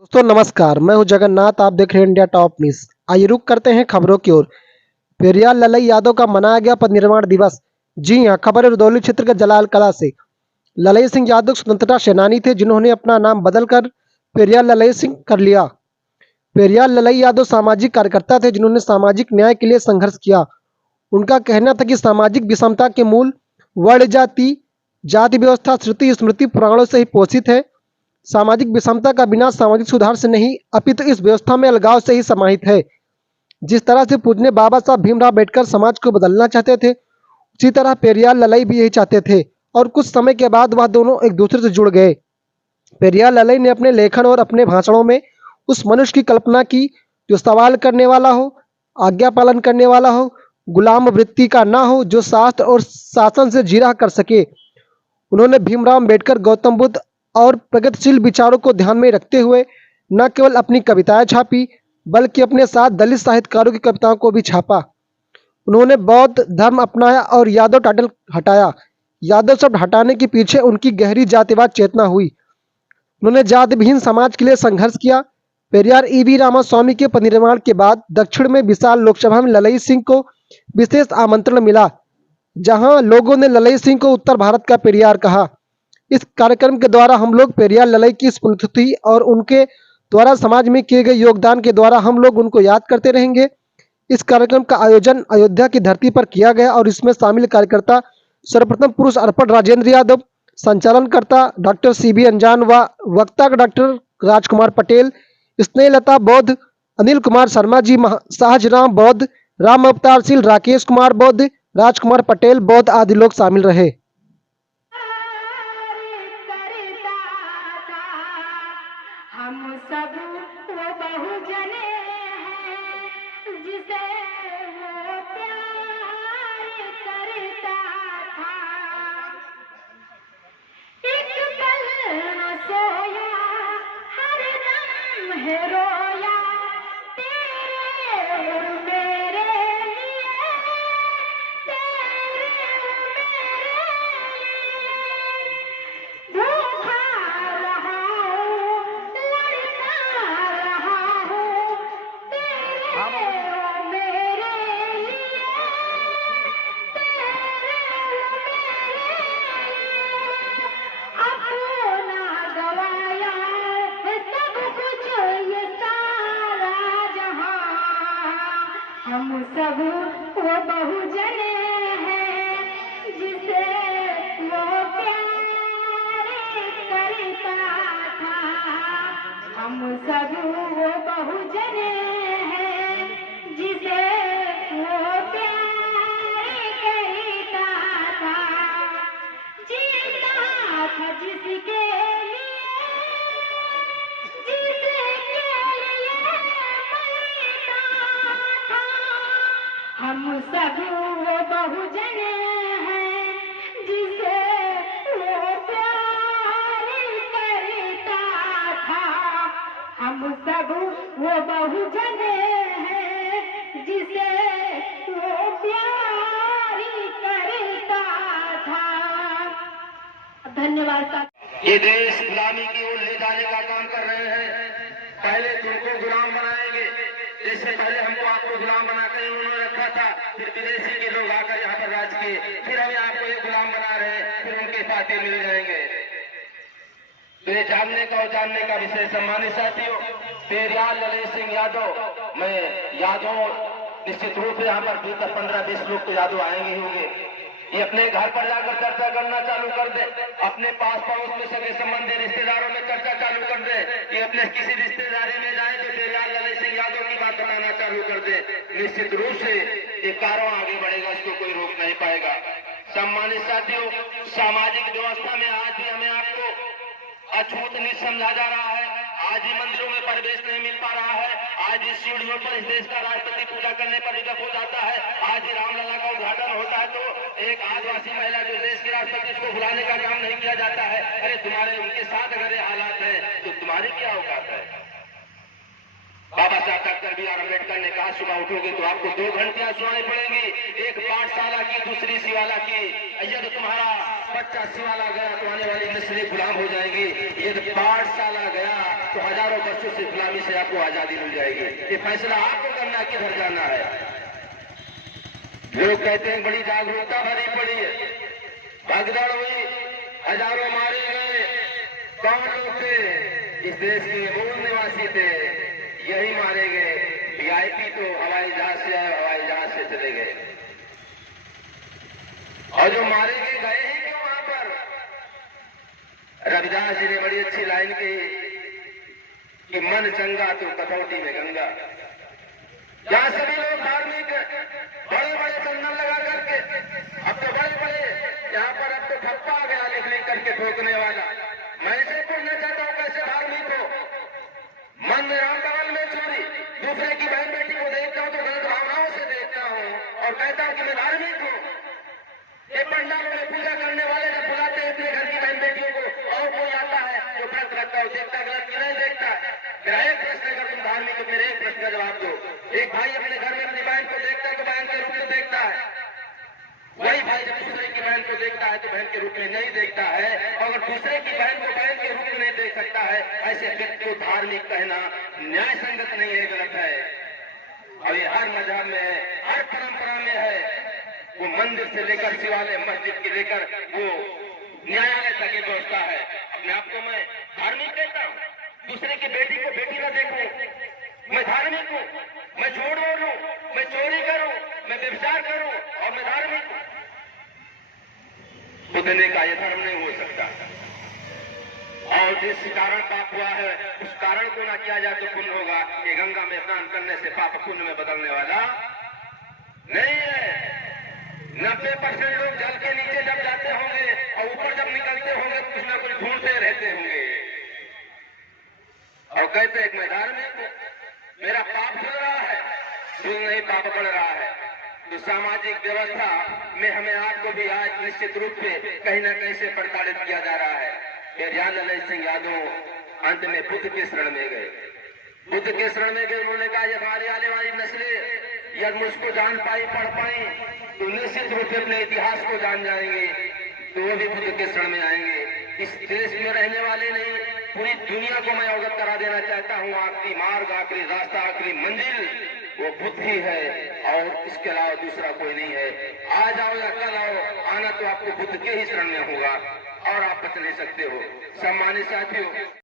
दोस्तों नमस्कार, मैं हूं जगन्नाथ। आप देख रहे हैं इंडिया टॉप न्यूज। आइए रुक करते हैं खबरों की ओर। पेरियार ललई यादव का मनाया गया परिनिर्वाण दिवस। जी हां, खबर है रुदौली क्षेत्र के जलाल कला से। ललई सिंह यादव स्वतंत्रता सेनानी थे जिन्होंने अपना नाम बदलकर पेरियार ललई सिंह कर लिया। पेरियार ललई यादव सामाजिक कार्यकर्ता थे जिन्होंने सामाजिक न्याय के लिए संघर्ष किया। उनका कहना था कि सामाजिक विषमता के मूल वर्ण जाति जाति व्यवस्था श्रुति स्मृति पुराणों से ही पोषित है। सामाजिक विषमता का विनाश सामाजिक सुधार से नहीं अपितु इस व्यवस्था में अलगाव से ही समाहित है। जिस तरह से पूजने बाबा साहब भीमराव अम्बेडकर समाज को बदलना चाहते थे, उसी तरह पेरियार ललई भी यही चाहते थे और कुछ समय के बाद वह दोनों एक दूसरे से जुड़ गए। पेरियार ललई ने अपने लेखन और अपने भाषणों में उस मनुष्य की कल्पना की जो सवाल करने वाला हो, आज्ञा पालन करने वाला हो, गुलाम वृत्ति का ना हो, जो शास्त्र और शासन से जिरह कर सके। उन्होंने भीमराव अम्बेडकर, गौतम बुद्ध और प्रगतिशील विचारों को ध्यान में रखते हुए न केवल अपनी कविताएं छापी बल्कि अपने साथ दलित साहित्यकारों की कविताओं को भी छापा। उन्होंने बौद्ध धर्म अपनाया और यादव टाइटल हटाया। यादव शब्द हटाने के पीछे उनकी गहरी जातिवाद चेतना हुई। उन्होंने जाति विहीन समाज के लिए संघर्ष किया। पेरियार ईवी रामास्वामी के परिनिर्वाण के बाद दक्षिण में विशाल लोकसभा में ललई सिंह को विशेष आमंत्रण मिला, जहां लोगों ने ललई सिंह को उत्तर भारत का पेरियार कहा। इस कार्यक्रम के द्वारा हम लोग पेरियार ललई की स्मृति और उनके द्वारा समाज में किए गए योगदान के द्वारा हम लोग उनको याद करते रहेंगे। इस कार्यक्रम का आयोजन अयोध्या की धरती पर किया गया और इसमें शामिल कार्यकर्ता सर्वप्रथम पुरुष अर्पण राजेंद्र यादव, संचालनकर्ता डॉक्टर CB अंजान व वक्ता डॉक्टर राजकुमार पटेल, स्नेहलता बौद्ध, अनिल कुमार शर्मा जी, सहजराम बौद्ध, राम अवतारशील राकेश कुमार बौद्ध, राजकुमार पटेल बौद्ध आदि लोग शामिल रहे। हम सब वो बहुजन हैं जिसे वो प्यार करता था। एक पल न सोया, हर दम है रोया, तेरे और मेरे लिए, तेरे और मेरे लिए। धोखा रहा हूँ, लड़ता रहा हूँ, तेरे और मेरे लिए, तेरे और मेरे लिए। अपना गवाया है सब कुछ ये सारा जहां। हम सब वो बहुजन हैं जिसे वो प्यार करता था। हम सब वो बहुजन हैं जिसे वो प्यार करता था। जीता था जिसके लिए, जिसके लिए मरता था। हम सब वो बहुजन हैं जिसे वो प्यार करता था। हम सब वो बहुजन हैं जिसे वो प्यार करता था। धन्यवाद साहब। ये देश गुलामी की ओर ले जाने का काम कर रहे हैं। पहले तुमको गुलाम बनाएंगे, इससे पहले हमको आपको गुलाम बनाकर उन्होंने रखा था, फिर विदेशी के लोग आकर यहाँ पर राज किए, फिर हमें आपको एक गुलाम बना रहे हैं, फिर उनके साथी मिल जाएंगे। तो ये जानने का और जानने का विषय। सम्मानित साथियों, पेरियार ललई सिंह यादव, मैं यादव निश्चित रूप से यहाँ पर 15-20 लोग तो यादव आएंगे ही होंगे। ये अपने घर पर जाकर चर्चा करना चालू कर दे, अपने पास पड़ोस में सगे संबंधी रिश्तेदारों में चर्चा चालू कर दे। ये अपने किसी रिश्तेदारी में जाए तो पेरियार ललई सिंह यादव की बात बताना चालू कर दे। निश्चित रूप से ये कारवां आगे बढ़ेगा, इसको कोई रोक नहीं पाएगा। सम्मानित साथियों, सामाजिक व्यवस्था में आज भी हमें आपको अछूत नहीं समझा जा रहा है। आज ही मंदिरों में प्रवेश नहीं मिल पा रहा है। आज इस सीढ़ियों पर इस देश का राष्ट्रपति पूजा करने पर विकल्प हो जाता है। आज ही रामलला का उद्घाटन होता है तो एक आदिवासी महिला जो देश के राष्ट्रपति को बुलाने का काम नहीं किया जाता है। अरे तुम्हारे उनके साथ अगर ये हालात है तो तुम्हारी क्या औकात है। बाबा साहब डॉक्टर BR अम्बेडकर ने कहा सुबह उठोगे तो आपको 2 घंटियां सुनाई पड़ेंगी, एक पाठशाला की दूसरी शिवाला की। यदि तुम्हारा बच्चा शिवाला गया तो आने वाली नस्लें गुलाम हो जाएंगी। यदि पाठशाला गया तो हजारों वर्षों से गुलामी से आपको आजादी मिल जाएगी। ये फैसला आपको करना, किधर जाना है। लोग कहते हैं बड़ी जागरूकता भरी पड़ी है, भगदड़ हुई, हजारों मारे गए। कौन लोग थे? इस देश के मूल निवासी थे, यही मारे गए। वीआईपी तो हवाई जहाज से आए, हवाई जहाज से चले गए। और जो मारे गए ही क्यों वहां पर? रविदास जी ने बड़ी अच्छी लाइन कही कि मन चंगा तो कटौती में गंगा। यहाँ सभी लोग धार्मिक, बड़े बड़े चंदन लगा करके, अब तो बड़े बड़े यहाँ पर अब तो ठप्पा आ गया लिख करके ठोकने वाला। मैं इसे पूछना चाहता हूँ, कैसे धार्मिक हो? मन में राम बगल में चोरी, दूसरे की बहन बेटी को देखता हूँ तो गलत भावनाओं से देखता हूँ और कहता हूँ कि मैं धार्मिक हूँ। ये पंडालों में पूजा करने वाले जब बुलाते हैं अपने घर की बहन बेटियों को और कोई आता है जो व्रत रखता है, देखता गलत की नहीं देखता है। मेरा एक प्रश्न, अगर तुम धार्मिक हो मेरे एक प्रश्न का जवाब दो। एक भाई अपने घर में अपनी बहन को देखता है तो बहन के रूप में देखता है, वही भाई जब दूसरे की बहन को देखता है तो बहन के रूप में नहीं देखता है। और अगर दूसरे की बहन को बहन के रूप में नहीं देख सकता है, ऐसे व्यक्ति को धार्मिक कहना न्याय संगत नहीं है, गलत है। और ये हर मजहब में है, हर परंपरा में है। वो मंदिर से लेकर शिवालय, मस्जिद के लेकर वो न्यायालय तक की व्यवस्था है। अपने आप को मैं धार्मिक कहता हूँ, दूसरे की बेटी को बेटी न देखूं, मैं धार्मिक हूँ। मैं झूठ बोलूं, मैं चोरी करूं, मैं व्यभिचार करूं और मैं धार्मिक हूं। खुदने का यह धर्म नहीं हो सकता। और जिस कारण पाप हुआ है उस कारण को ना किया जाए तो पुण्य होगा। ये गंगा में स्नान करने से पाप पुण्य में बदलने वाला नहीं है। 90% लोग जल के नीचे जब जाते होंगे और ऊपर जब निकलते होंगे कुछ ना कुछ ढूंढते रहते होंगे और कहते हैं मैं धार्मिक हूं, मेरा पाप धुल रहा है। धुल नहीं, पाप बढ़ रहा है। तो सामाजिक व्यवस्था में हमें आपको भी आज निश्चित रूप से कहीं ना कहीं से प्रताड़ित किया जा रहा है। पेरियार ललई सिंह यादव अंत में बुद्ध के शरण में गए। बुद्ध के शरण में गए, उन्होंने कहा जब हमारी आने वाली नस्लें यदि मुझको जान पाई, पढ़ पाई तो निश्चित रूप से अपने इतिहास को जान जाएंगे, तो वो भी बुद्ध के शरण में आएंगे। इस देश में रहने वाले नहीं, पूरी दुनिया को मैं अवगत करा देना चाहता हूँ, आखिरी मार्ग, आखिरी रास्ता, आखिरी मंजिल वो बुद्ध ही है और इसके अलावा दूसरा कोई नहीं है। आज आओ या कल आओ, आना तो आपको बुद्ध के ही शरण में होगा और आप बच नहीं सकते हो। सम्मानित साथियों,